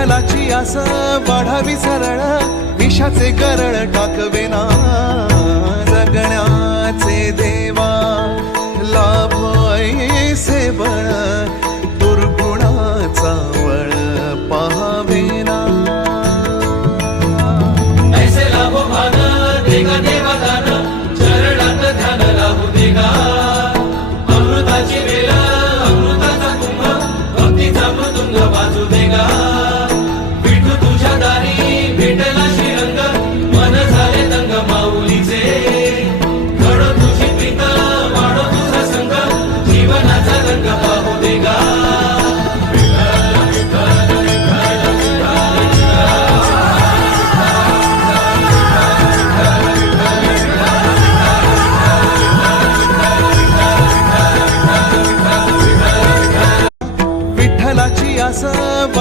विठ्ठलाची आस वाढावी सरळ, विषाचे गरळ टाकवेना जगण्याचे देवा, लाभ ऐसे बळ दुर्गुणाचा वळ पाहावेना। ऐसे लाभो भान देगा देवा दान, चरणात ध्यान लावू देगा। अमृताची वेल अमृताचा कुंभ, भक्तीचा मृदुंग वाजू देगा।